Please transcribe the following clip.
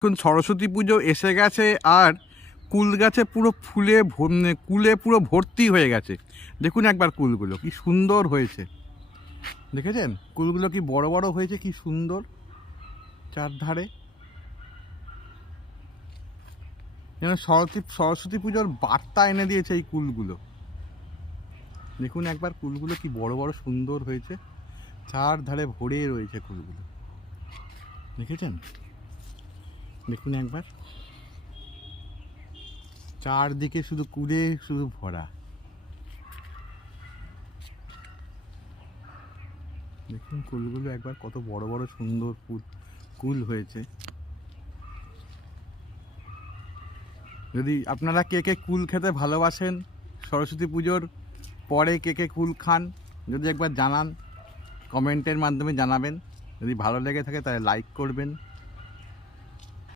এখন সরস্বতী পুজো এসে গেছে আর কুল গাছে পুরো ফুলে কুলে পুরো ভর্তি হয়ে গেছে। দেখুন একবার কুলগুলো কি সুন্দর হয়েছে, দেখেছেন কুলগুলো কি বড় বড় হয়েছে, কি সুন্দর চারধারে। যেন সরস্বতী পুজোর বার্তা এনে দিয়েছে এই কুলগুলো। দেখুন একবার কুলগুলো কি বড় বড় সুন্দর হয়েছে, চারধারে ভরে রয়েছে কুলগুলো, দেখেছেন? দেখুন একবার চারদিকে শুধু কুলে শুধু ভরা। দেখুন কুলগুলো একবার কত বড় বড় সুন্দর কুল হয়েছে। যদি আপনারা কে কে কুল খেতে ভালোবাসেন, সরস্বতী পুজোর পরে কে কে কুল খান, যদি একবার জানান, কমেন্টের মাধ্যমে জানাবেন। যদি ভালো লেগে থাকে তাহলে লাইক করবেন।